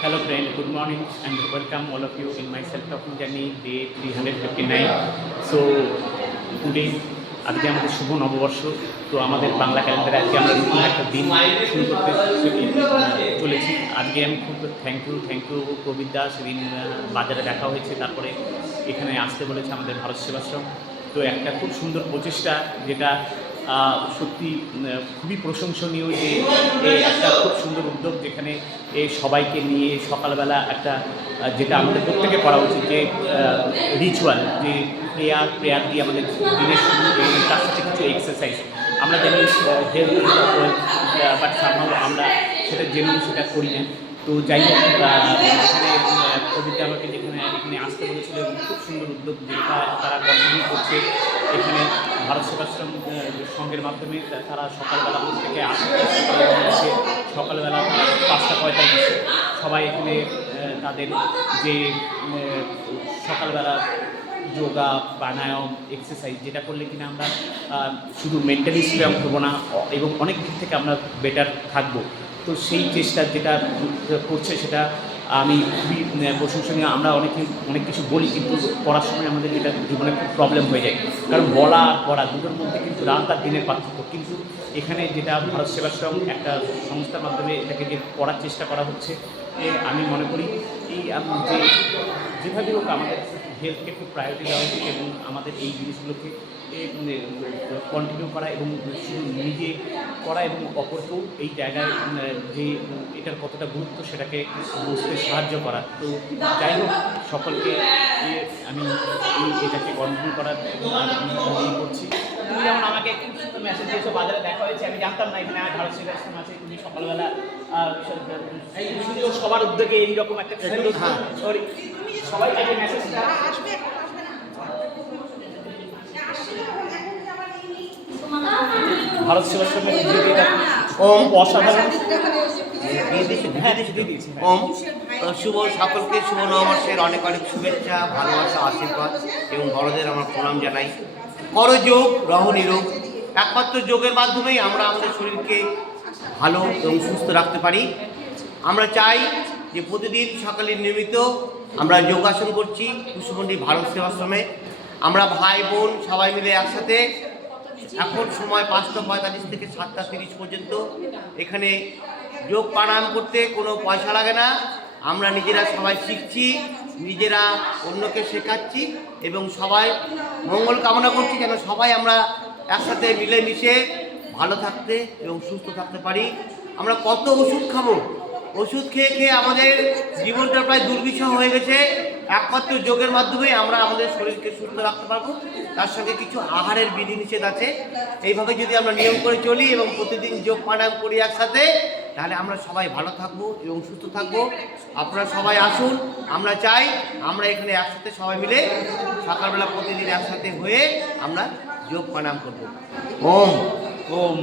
Hello friend, good morning and welcome all of you in my self-talking journey day 359. So today আজকে আমাদের শুভ নববর্ষ। তো আমাদের বাংলা ক্যালেন্ডারে আজকে আমরা নতুন একটা দিন শুরু করতে চলেছি। আজকে আমি খুব থ্যাংক ইউ প্রবীর দা, সেদিন বাজারে দেখা হয়েছে, তারপরে এখানে আসতে বলেছে আমাদের ভারত সেবাশ্রম। তো একটা খুব সুন্দর প্রচেষ্টা, যেটা সত্যি খুবই প্রশংসনীয়, যে একটা খুব সুন্দর উদ্যোগ, যেখানে সবাইকে নিয়ে সকালবেলা একটা, যেটা আমাদের প্রত্যেকে করা উচিত, যে রিচুয়াল, যে প্রেয়ার দিয়ে আমাদের দিনের শুরু, এবং তার সাথে কিছু এক্সারসাইজ। আমরা জানি হেলথ বাট সামহাও আমরা সেটা জেনেও সেটা করি না। তো যাই হোক, এখানে কবিতা আমাকে এখানে আসতে বলেছিল, এবং খুব সুন্দর উদ্যোগ যেটা তারা কন্টিনিউ করছে। এখানে ভারত সেবাশ্রম সংঘের মাধ্যমে তারা সকালবেলা থেকে আসে, সকালবেলা 5:45 সবাই এখানে তাদের যে সকালবেলা যোগা, প্রাণায়াম, এক্সারসাইজ, যেটা করলে কিনা আমরা শুধু মেন্টালি স্ট্রং হবো না, এবং অনেক দিক থেকে আমরা বেটার থাকবো। তো সেই চেষ্টা যেটা করছে, সেটা আমি খুবই প্রশংসনীয়। আমরা অনেক কিছু বলি, কিন্তু পড়ার সময় আমাদের যেটা জীবনে খুব প্রবলেম হয়ে যায়, কারণ বলা আর পড়া দুটোর মধ্যে কিন্তু রাত আর দিনের পার্থক্য। কিন্তু এখানে যেটা ভারত সেবাশ্রম একটা সংস্থার মাধ্যমে এটাকে যে পড়ার চেষ্টা করা হচ্ছে, আমি মনে করি এই যেভাবে হোক আমাদের হেলথকে খুব প্রায়োরিটি দেওয়া উচিত, এবং আমাদের এই জিনিসগুলোকে কন্টিনিউ করা, এবং শুধু নিজে করা, এবং অপরকেও এই জায়গায় যে এটার কতটা গুরুত্ব সেটাকে বুঝতে সাহায্য করা। তো যাই হোক, সকলকে আমি এটাকে কন্টিনিউ করার করছি। তুমি যেমন আমাকে খুব সুন্দর মেসেজ দিয়েছো, বাজারে দেখা হয়েছে, আমি জানতাম না এখানে ভারত সেবাশ্রম আছে। তুমি সকালবেলা সবার উদ্যোগে এইরকম একটা সরি সবাই তাকে মেসেজটা ভারত সেবাশ্রমের উদ্যোগে অসাধারণ। ওম শুভ সকলকে শুভ নববর্ষের অনেক অনেক শুভেচ্ছা, ভালোবাসা, আশীর্বাদ এবং বড়দের আমার প্রণাম জানাই। করযোগ রহ নিরোগ, একমাত্র যোগের মাধ্যমেই আমরা আমাদের শরীরকে ভালো এবং সুস্থ রাখতে পারি। আমরা চাই যে প্রতিদিন সকালে নিয়মিত আমরা যোগাসন করছি কুসুমন্ডি ভারত সেবাশ্রমে। আমরা ভাই বোন সবাই মিলে একসাথে, এখন সময় 5:45 থেকে 7:30 পর্যন্ত এখানে যোগ প্রাণায়াম করতে কোনো পয়সা লাগে না। আমরা নিজেরা সবাই শিখছি, নিজেরা অন্যকে শেখাচ্ছি, এবং সবাই মঙ্গল কামনা করছি যেন সবাই আমরা একসাথে মিলেমিশে ভালো থাকতে এবং সুস্থ থাকতে পারি। আমরা কত ওষুধ খাবো, ওষুধ খেয়ে খেয়ে আমাদের জীবনটা প্রায় দুর্বিষহ হয়ে গেছে। একমাত্র যোগের মাধ্যমে আমরা আমাদের শরীরকে সুস্থ রাখতে পারবো। তার সঙ্গে কিছু আহারের বিধিনিষেধ আছে। এইভাবে যদি আমরা নিয়ম করে চলি এবং প্রতিদিন যোগ প্রাণায়াম করি একসাথে, তাহলে আমরা সবাই ভালো থাকবো এবং সুস্থ থাকবো। আপনারা সবাই আসুন, আমরা চাই আমরা এখানে একসাথে সবাই মিলে সকালবেলা প্রতিদিন একসাথে হয়ে আমরা যোগ প্রাণায়াম করবো। ওম ওম।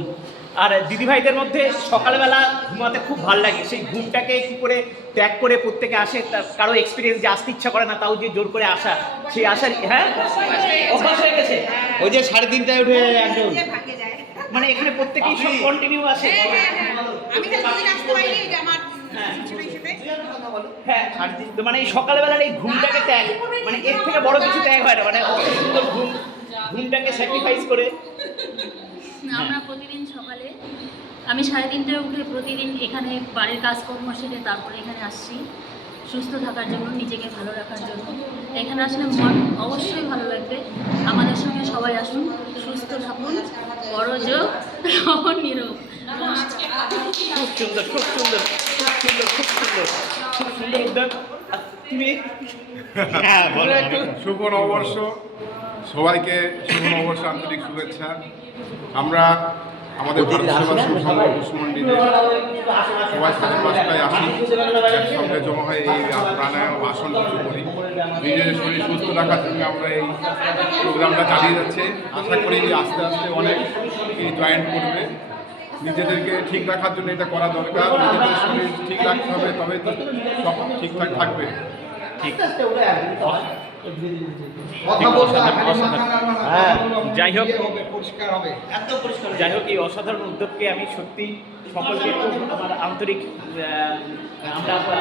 আর দিদিভাইদের মধ্যে সকালবেলা ঘুমাতে খুব ভালো লাগে, সেই ঘুমটাকে কী করে ত্যাগ করে প্রত্যেকে আসে, তার কারো এক্সপিরিয়েন্স যে আসতে ইচ্ছা করে না, তাও যে জোর করে আসা, সেই আসার অভ্যাস হয়ে গেছে। ওই যে 3:30টায় উঠে একদম মানে এখানে প্রত্যেকেই সব কন্টিনিউ আসে। মানে এই সকালবেলার এই ঘুমটাকে ত্যাগ, মানে এর থেকে বড় কিছু ত্যাগ হয় না, মানে সুন্দর ঘুমটাকে স্যাক্রিফাইস করে। আমরা প্রতিদিন সকালে আমি 3:30টায় উঠে প্রতিদিন এখানে বাড়ির কাজকর্ম সেরে তারপরে এখানে আসছি সুস্থ থাকার জন্য, নিজেকে ভালো রাখার জন্য। এখানে আসলে মন অবশ্যই ভালো লাগবে। আমাদের সঙ্গে সবাই আসুন, সুস্থ থাকুন, বড় যোগ নিরোগ। খুব সুন্দর উদ্যোগ। তুমি শুভ নববর্ষ সবাইকে, শুভ নববর্ষ আন্তরিক শুভেচ্ছা। আমরা আমাদের ভারত সেবাশ্রম সংঘ কুসুমন্ডিতে সবাই 5:30টায় আসি, একসঙ্গে জমা হয়ে এই প্রাণায়াম আসন কিছু করি। নিজের শরীর সুস্থ রাখার জন্য আমরা এই প্রোগ্রামটা চালিয়ে যাচ্ছে। আশা করি আস্তে আস্তে অনেক জয়েন করবে। নিজেদেরকে ঠিক রাখার জন্য এটা করা দরকার। নিজেদের শরীর ঠিক রাখতে হবে, তবেই তো সব ঠিকঠাক থাকবে। ঠিক যাই হোক, এই অসাধারণ উদ্যোগকে আমি সত্যি সকলকে খুব আমার আন্তরিক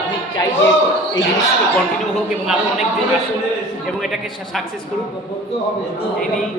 আমি চাই যে এই জিনিসটা কন্টিনিউ হোক এবং আরও অনেকজন আসুন এবং এটাকে সাকসেস করুক এই নিয়েই